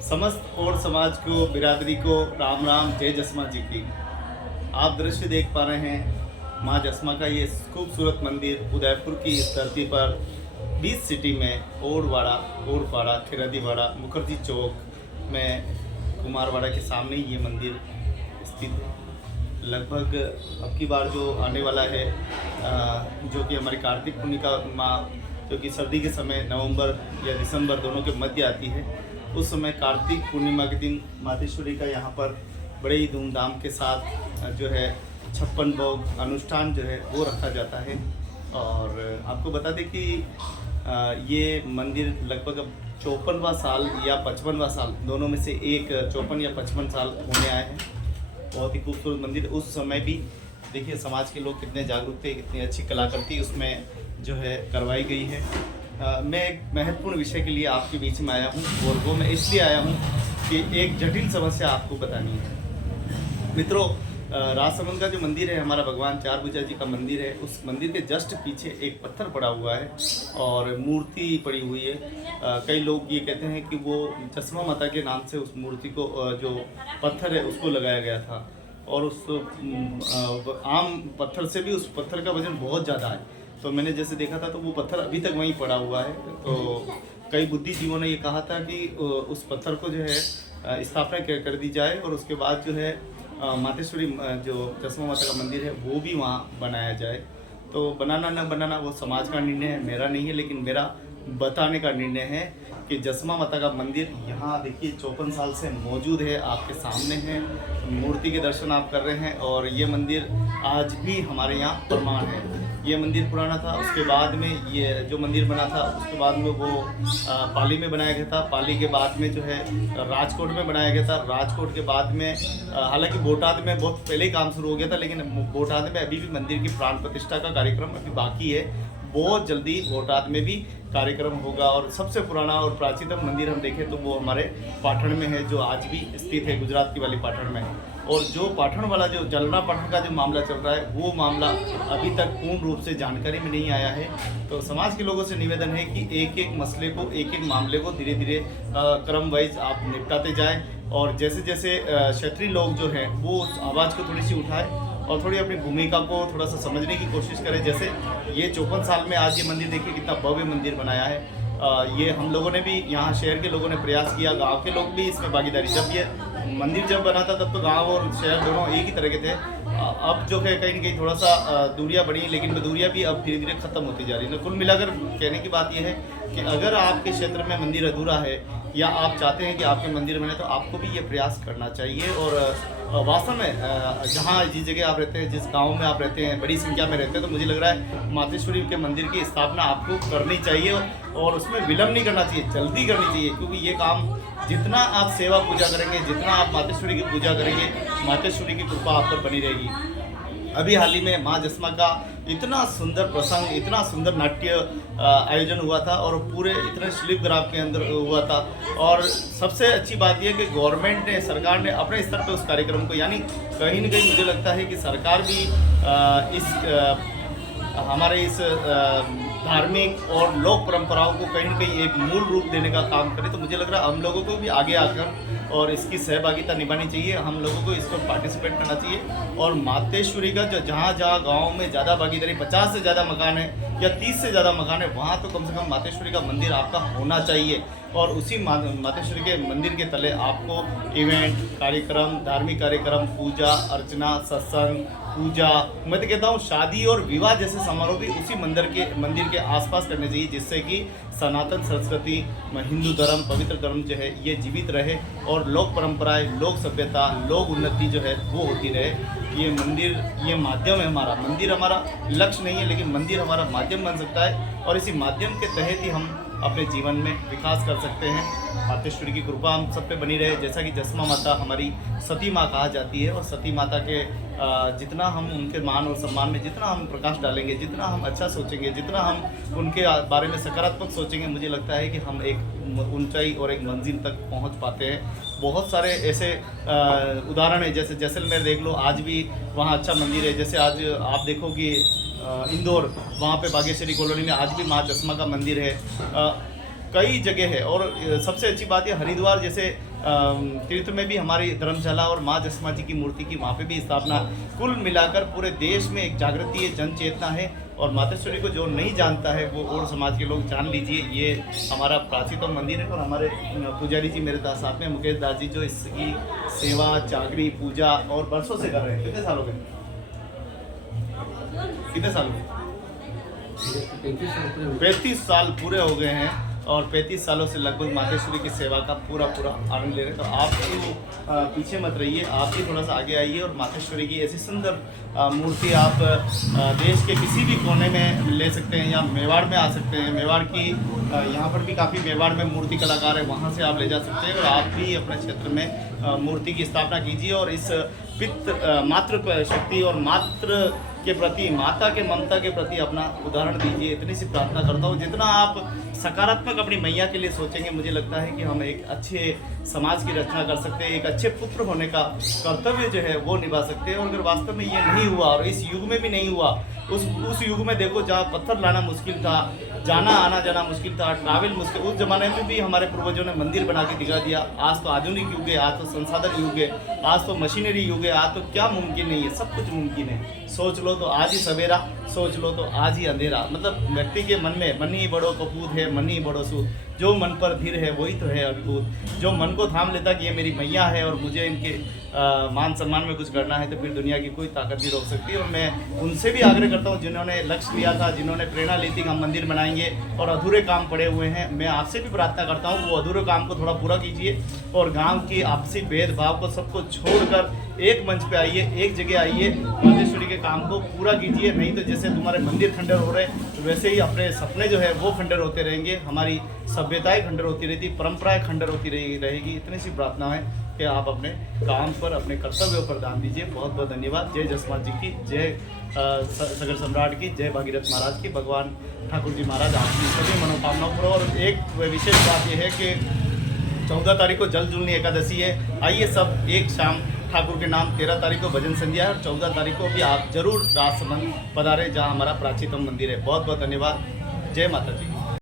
समस्त और समाज को, बिरादरी को राम राम, जय जसमा जी की। आप दृश्य देख पा रहे हैं माँ जसमा का ये खूबसूरत मंदिर उदयपुर की इस धरती पर 20 सिटी में ओड़वाड़ा, ओड़पाड़ा, खिरदीवाड़ा, मुखर्जी चौक में कुमारवाड़ा के सामने ये मंदिर स्थित है। लगभग अब की बार जो आने वाला है जो कि हमारी कार्तिक पूर्णिमा माह, जो कि सर्दी के समय नवंबर या दिसंबर दोनों के मध्य आती है, उस समय कार्तिक पूर्णिमा के दिन मातेश्वरी का यहाँ पर बड़े ही धूमधाम के साथ जो है 56 भोग अनुष्ठान जो है वो रखा जाता है। और आपको बता दें कि ये मंदिर लगभग अब 54वां साल या 55वां साल दोनों में से एक 54 या 55 साल होने आए हैं। बहुत ही खूबसूरत मंदिर। उस समय भी देखिए समाज के लोग कितने जागरूक थे, कितनी अच्छी कलाकृति उसमें जो है करवाई गई है। मैं एक महत्वपूर्ण विषय के लिए आपके बीच में आया हूँ और वो मैं इसलिए आया हूँ कि एक जटिल समस्या आपको बतानी है। मित्रों, राजसमंद का जो मंदिर है, हमारा भगवान चार भुजा जी का मंदिर है, उस मंदिर के जस्ट पीछे एक पत्थर पड़ा हुआ है और मूर्ति पड़ी हुई है। कई लोग ये कहते हैं कि वो जसमा माता के नाम से उस मूर्ति को जो पत्थर है उसको लगाया गया था और उस आम पत्थर से भी उस पत्थर का वजन बहुत ज़्यादा है। तो मैंने जैसे देखा था तो वो पत्थर अभी तक वहीं पड़ा हुआ है। तो कई बुद्धिजीवों ने ये कहा था कि उस पत्थर को जो है स्थापना कर दी जाए और उसके बाद जो है मातेश्वरी जो जसमा माता का मंदिर है वो भी वहाँ बनाया जाए। तो बनाना न बनाना वो समाज का निर्णय है, मेरा नहीं है, लेकिन मेरा बताने का निर्णय है कि जसमा माता का मंदिर यहाँ देखिए 54 साल से मौजूद है, आपके सामने है। मूर्ति के दर्शन आप कर रहे हैं और ये मंदिर आज भी हमारे यहाँ प्रमाण है। ये मंदिर पुराना था, उसके बाद में ये जो मंदिर बना था उसके बाद में वो पाली में बनाया गया था। पाली के बाद में जो है राजकोट में बनाया गया था। राजकोट के बाद में हालांकि बोटाद में बहुत पहले ही काम शुरू हो गया था, लेकिन बोटाद में अभी भी मंदिर की प्राण प्रतिष्ठा का कार्यक्रम अभी बाकी है। बहुत जल्दी बोटाद में भी कार्यक्रम होगा। और सबसे पुराना और प्राचीनतम मंदिर हम देखें तो वो हमारे पाटण में है, जो आज भी स्थित है, गुजरात की वाली पाटण में। और जो पाटण वाला जो जलना पाटण का जो मामला चल रहा है वो मामला अभी तक पूर्ण रूप से जानकारी में नहीं आया है। तो समाज के लोगों से निवेदन है कि एक एक मसले को, एक एक मामले को धीरे धीरे क्रम वाइज आप निपटाते जाएं और जैसे जैसे क्षेत्रीय लोग जो हैं वो उस आवाज़ को थोड़ी सी उठाएं और थोड़ी अपनी भूमिका को थोड़ा सा समझने की कोशिश करें। जैसे ये 54 साल में आज ये मंदिर देखिए कितना भव्य मंदिर बनाया है। ये हम लोगों ने भी, यहाँ शहर के लोगों ने प्रयास किया, गांव के लोग भी इसमें भागीदारी। जब ये मंदिर जब बना था तब तो गांव और शहर दोनों एक ही तरह के थे। अब जो है कहीं ना कहीं थोड़ा सा दूरियां बढ़ी, लेकिन वो दूरियां भी अब धीरे धीरे खत्म होती जा रही है। कुल मिलाकर कहने की बात यह है कि अगर आपके क्षेत्र में मंदिर अधूरा है या आप चाहते हैं कि आपके मंदिर बने, तो आपको भी ये प्रयास करना चाहिए। और वास्तव में जहाँ जिस जगह आप रहते हैं, जिस गांव में आप रहते हैं, बड़ी संख्या में रहते हैं, तो मुझे लग रहा है मातेश्वरी के मंदिर की स्थापना आपको करनी चाहिए और उसमें विलम्ब नहीं करना चाहिए, जल्दी करनी चाहिए। क्योंकि ये काम जितना आप सेवा पूजा करेंगे, जितना आप मातेश्वरी की पूजा करेंगे, मातेश्वरी की कृपा आप पर बनी रहेगी। अभी हाल ही में माँ जसमा का इतना सुंदर प्रसंग, इतना सुंदर नाट्य आयोजन हुआ था और पूरे इतने शिल्प ग्राम के अंदर हुआ था। और सबसे अच्छी बात यह कि गवर्नमेंट ने, सरकार ने अपने स्तर पर उस कार्यक्रम को, यानी कहीं न कहीं मुझे लगता है कि सरकार भी हमारे इस धार्मिक और लोक परंपराओं को कहीं न कहीं एक मूल रूप देने का काम करे। तो मुझे लग रहा है हम लोगों को भी आगे आकर और इसकी सहभागिता निभानी चाहिए, हम लोगों को इसको पार्टिसिपेट करना चाहिए। और मातेश्वरी का जो जहाँ जहाँ गाँव में ज़्यादा भागीदारी, 50 से ज़्यादा मकान है या 30 से ज़्यादा मकान है, वहाँ तो कम से कम मातेश्वरी का मंदिर आपका होना चाहिए। और उसी मातेश्वरी के मंदिर के तले आपको इवेंट, कार्यक्रम, धार्मिक कार्यक्रम, पूजा अर्चना, सत्संग, पूजा, मैं तो कहता हूँ शादी और विवाह जैसे समारोह भी उसी मंदिर के आसपास करने चाहिए, जिससे कि सनातन संस्कृति, हिंदू धर्म, पवित्र धर्म जो है ये जीवित रहे और लोक परंपराएं, लोक सभ्यता, लोक उन्नति जो है वो होती रहे। ये मंदिर, ये माध्यम है हमारा। मंदिर हमारा लक्ष्य नहीं है, लेकिन मंदिर हमारा माध्यम बन सकता है और इसी माध्यम के तहत ही हम अपने जीवन में विकास कर सकते हैं। मातेश्वरी की कृपा हम सब पे बनी रहे। जैसा कि जसमा माता हमारी सती माँ कहा जाती है और सती माता के जितना हम उनके मान और सम्मान में जितना हम प्रकाश डालेंगे, जितना हम अच्छा सोचेंगे, जितना हम उनके बारे में सकारात्मक सोचेंगे, मुझे लगता है कि हम एक ऊंचाई और एक मंजिल तक पहुंच पाते हैं। बहुत सारे ऐसे उदाहरण हैं, जैसे जैसलमेर देख लो, आज भी वहाँ अच्छा मंदिर है। जैसे आज आप देखो कि इंदौर, वहाँ पे बागेश्वरी कॉलोनी में आज भी माँ जसमा का मंदिर है। कई जगह है। और सबसे अच्छी बात है हरिद्वार जैसे तीर्थ में भी हमारी धर्मशाला और माँ जसमा जी की मूर्ति की वहाँ पे भी स्थापना। कुल मिलाकर पूरे देश में एक जागृति है, जन चेतना है। और मातेश्वरी को जो नहीं जानता है वो और समाज के लोग जान लीजिए। ये हमारा प्राचीनतम मंदिर है और हमारे पुजारी जी मेरे साथ में मुकेश दास जी जो इसकी सेवा, जागरी, पूजा और वर्षों से कर रहे हैं। कितने साल हो गए? कितने साल हो गए? 35 साल पूरे हो गए हैं और 35 सालों से लगभग मातेश्वरी की सेवा का पूरा आनंद ले रहे हैं। तो आप भी पीछे मत रहिए, आप भी थोड़ा सा आगे आइए और मातेश्वरी की ऐसी सुंदर मूर्ति आप देश के किसी भी कोने में ले सकते हैं या मेवाड़ में आ सकते हैं। मेवाड़ की यहाँ पर भी काफ़ी मेवाड़ में मूर्ति कलाकार है, वहाँ से आप ले जा सकते हैं और आप भी अपने क्षेत्र में मूर्ति की स्थापना कीजिए और इस मातृ शक्ति और मातृ के प्रति, माता के ममता के प्रति अपना उदाहरण दीजिए। इतनी सी प्रार्थना करता हूँ। जितना आप सकारात्मक अपनी मैया के लिए सोचेंगे, मुझे लगता है कि हम एक अच्छे समाज की रचना कर सकते हैं, एक अच्छे पुत्र होने का कर्तव्य जो है वो निभा सकते हैं। और अगर वास्तव में ये नहीं हुआ और इस युग में भी नहीं हुआ, उस युग में देखो जहाँ पत्थर लाना मुश्किल था, जाना आना जाना मुश्किल था, ट्रैवल मुश्किल, उस जमाने में भी हमारे पूर्वजों ने मंदिर बना के दिखा दिया। आज तो आधुनिक युग है, आज तो संसाधन युग है, आज तो मशीनरी युग है, आज तो क्या मुमकिन नहीं है, सब कुछ मुमकिन है। सोच लो तो आज ही सवेरा, सोच लो तो आज ही अंधेरा। मतलब व्यक्ति के मन में मन ही बड़ो कपूत है, मन ही बड़ो सूद, जो मन पर धीर है वही तो है अद्भुत। जो मन को थाम लेता कि ये मेरी मैया है और मुझे इनके मान सम्मान में कुछ करना है, तो फिर दुनिया की कोई ताकत नहीं रोक सकती। और मैं उनसे भी आग्रह करता हूँ जिन्होंने लक्ष्य लिया था, जिन्होंने प्रेरणा ली थी कि हम मंदिर बनाएंगे और अधूरे काम पड़े हुए हैं, मैं आपसे भी प्रार्थना करता हूँ वो अधूरे काम को थोड़ा पूरा कीजिए और गाँव की आपसी भेदभाव को सबको छोड़कर एक मंच पे आइए, एक जगह आइए, मातेश्वरी के काम को पूरा कीजिए। नहीं तो जैसे तुम्हारे मंदिर खंडर हो रहे हैं तो वैसे ही अपने सपने जो है वो खंडर होते रहेंगे, हमारी सभ्यताएं खंडर होती रहती, परंपराएं खंडर होती रहेगी। इतनी सी प्रार्थना है कि आप अपने काम पर, अपने कर्तव्यों पर ध्यान दीजिए। बहुत बहुत धन्यवाद। जय जसमा जी की, जय सगर सम्राट की, जय भागीरथ महाराज की, भगवान ठाकुर जी महाराज आपकी सभी मनोकामनाओं पर। और एक विशेष बात यह है कि 14 तारीख को जल जुलनी एकादशी है। आइए सब एक शाम ठाकुर के नाम, 13 तारीख को भजन संध्या है और 14 तारीख को भी आप जरूर राजसमंद पधारें जहाँ हमारा प्राचीनतम मंदिर है। बहुत बहुत धन्यवाद। जय माता जी।